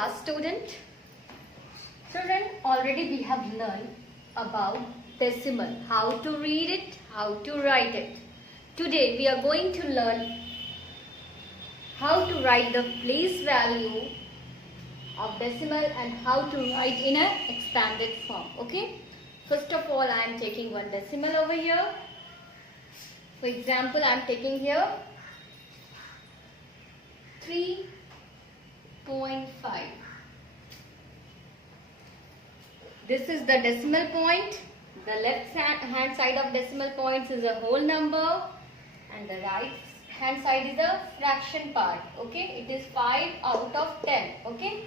class student. Children, already we have learned about decimal, how to read it, how to write it. Today we are going to learn how to write the place value of decimal and how to write in an expanded form. Okay. First of all, I am taking one decimal over here. For example, I am taking here 3.5. This is the decimal point. The left hand side of decimal points is a whole number and the right hand side is a fraction part. Okay, it is 5 out of 10. Okay.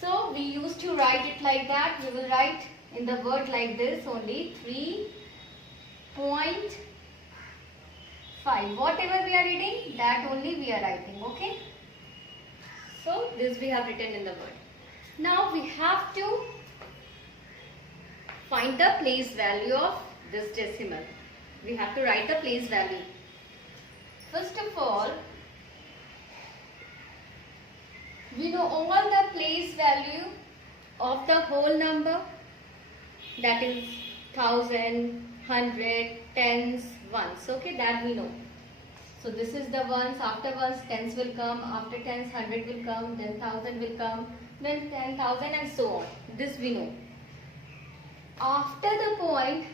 So we used to write it like that. We will write in the word like this only 3.5. Whatever we are reading, that only we are writing. Okay. So this we have written in the word. Now we have to find the place value of this decimal. We have to write the place value. First of all, we know all the place value of the whole number, that is 1000, 100, tens, ones. Okay, that we know. So this is the ones. After ones, tens will come. After tens, 100 will come. Then 1000 will come. Then 10,000 and so on. This we know. After the point,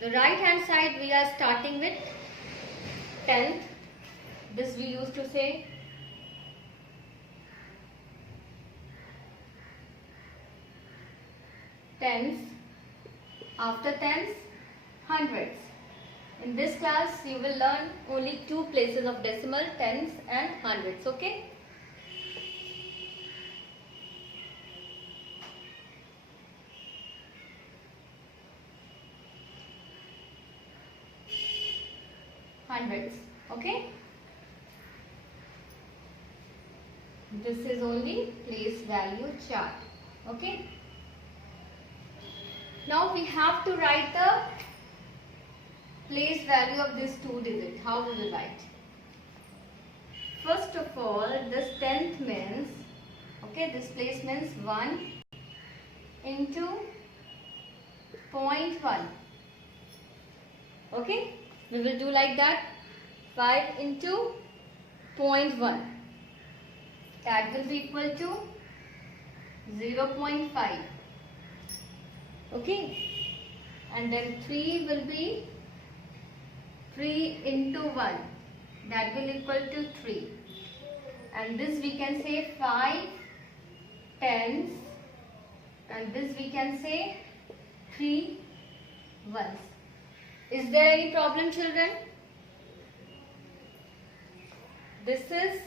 the right hand side we are starting with tenth. This we used to say tens. After tens, hundreds. In this class you will learn only two places of decimal, tens and hundreds. Okay. Hundreds. Okay. This is only place value chart. Okay. Now we have to write the place value of this two digit. How we will write? First of all, this tenth means, okay, this place means 1 into 0.1. Okay, we will do like that. 5 into 0.1. That will be equal to 0.5. Okay, and then 3 will be 3 into 1, that will equal to 3, and this we can say 5 tens, and this we can say 3 ones. Is there any problem, children? This is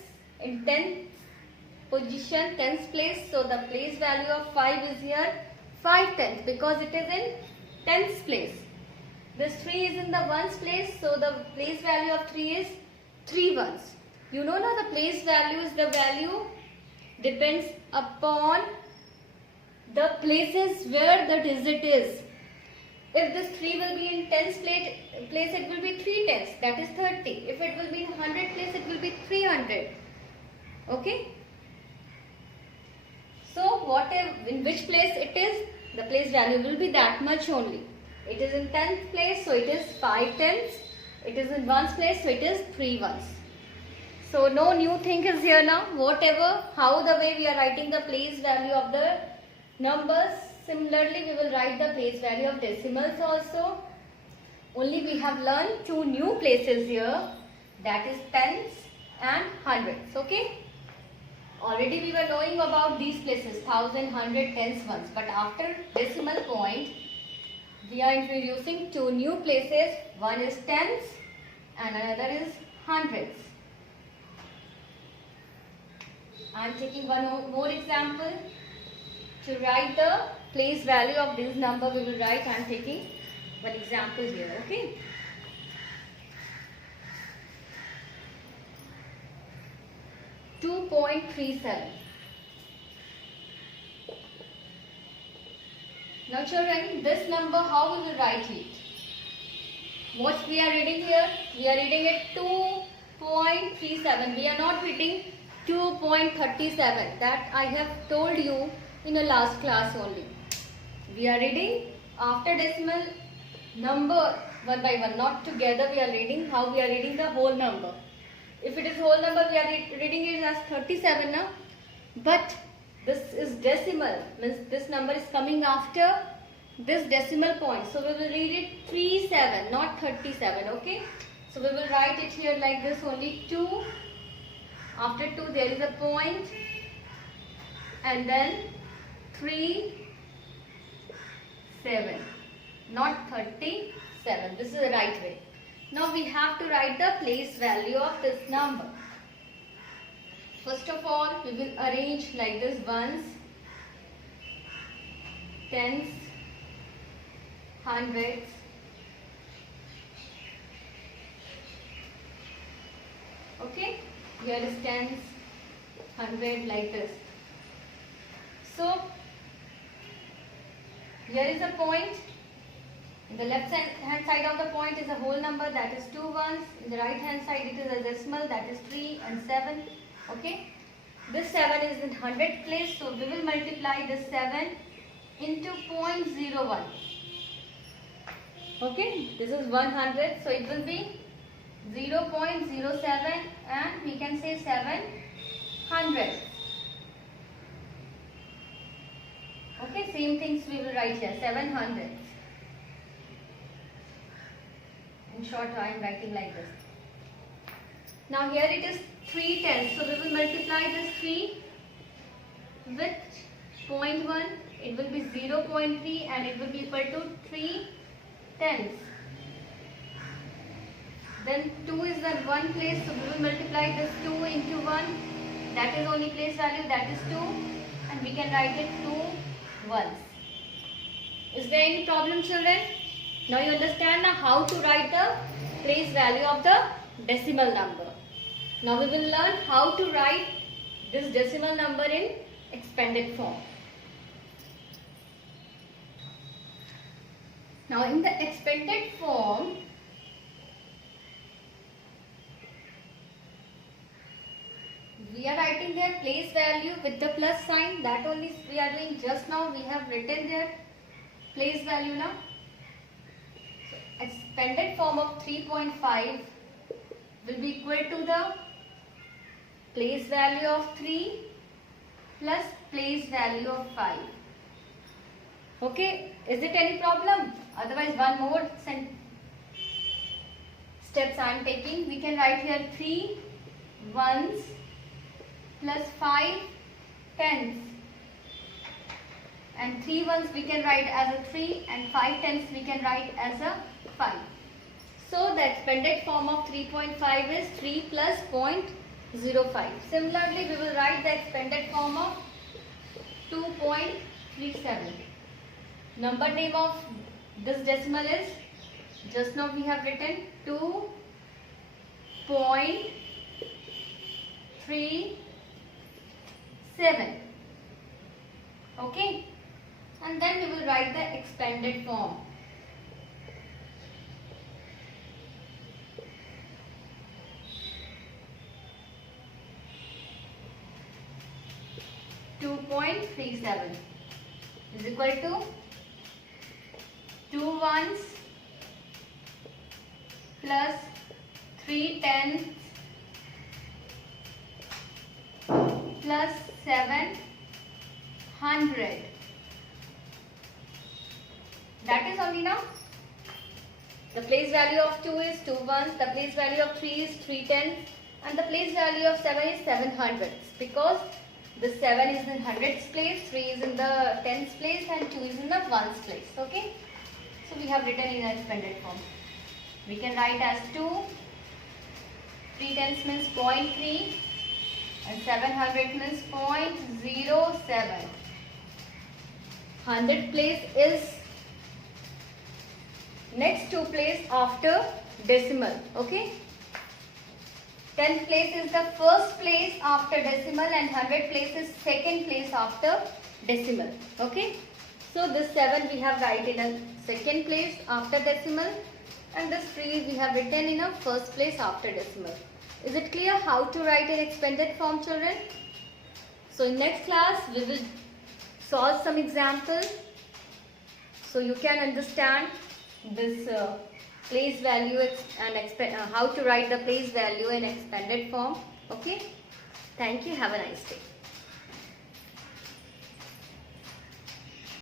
in 10th position, 10th place, so the place value of 5 is here 5 tenths because it is in 10th place. This 3 is in the ones place, so the place value of 3 is 3 ones. You know now the place value is the value depends upon the places where the digit is. If this 3 will be in tens place, it will be 3 tenths, that is 30. If it will be in 100 place, it will be 300. Okay. So whatever in which place it is, the place value will be that much only. It is in 10th place, so it is 5 tenths. It is in ones place, so it is 3 ones. So no new thing is here now. Whatever, how the way we are writing the place value of the numbers, similarly we will write the place value of decimals also. Only we have learned two new places here, that is tens and hundreds. Okay. Already we were knowing about these places, 1000, 100, tens, ones. But after decimal point, we are introducing two new places. One is tens and another is hundreds. I am taking one more example. To write the place value of this number, we will write, I am taking one example here. Okay. .37. Now children, this number how we will write it? What we are reading here? We are reading it 2.37. We are not reading 2.37. That I have told you in the last class only. We are reading after decimal number one by one, not together. We are reading how we are reading the whole number. If it is whole number, we are reading it as 37 now. But this is decimal, means this number is coming after this decimal point. So we will read it 37, not 37. Okay. So we will write it here like this only. 2. After 2 there is a point, and then 3, 7, not 37. This is the right way. Now we have to write the place value of this number. First of all, we will arrange like this: ones, tens, hundreds, okay. Here is tens, 100, like this. So here is a point. In the left hand side of the point is a whole number, that is 2 ones. In the right hand side it is a decimal, that is 3 and 7. Okay. This 7 is in 100 place, so we will multiply this 7 into 0.01. Okay. This is 100, so it will be 0.07, and we can say 700. Okay, same things we will write here, 700. In short, I am writing like this. Now here it is 3 tens, so we will multiply this 3 with 0.1. It will be 0.3, and it will be equal to 3 tens. Then 2 is the one place, so we will multiply this 2 into 1. That is only place value, that is 2, and we can write it 2 ones. Is there any problem, children? Now you understand now how to write the place value of the decimal number. Now we will learn how to write this decimal number in expanded form. Now in the expanded form, we are writing their place value with the plus sign. That only we are doing just now. We have written their place value now. So expanded form of 3.5 will be equal to the place value of 3 plus place value of 5. Okay, is it any problem? Otherwise, one more steps I am taking. We can write here 3 ones plus 5 tens, and 3 ones we can write as a 3, and 5 tens we can write as a 5. So the expanded form of 3.5 is 3 plus 0.05. Similarly, we will write the expanded form of 2.37. Number name of this decimal is, just now we have written 2.37. Okay, and then we will write the expanded form. .37 is equal to 2 ones plus 3 tens plus 700. That is only now. The place value of 2 is 2 ones, the place value of 3 is 3 tens, and the place value of 7 is 700, because the 7 is in hundreds place, 3 is in the tens place, and 2 is in the ones place. Okay. So we have written in expanded form. We can write as 2, 3 tens means 0.3, and 700 means 0.07. 100 place is next to place after decimal. Okay. 10th place is the first place after decimal, and 100 place is second place after decimal. Okay. So this 7 we have write in a second place after decimal, and this 3 we have written in a first place after decimal. Is it clear how to write an expanded form, children? So in next class we will solve some examples so you can understand this place value and how to write the place value in expanded form. Okay. Thank you. Have a nice day.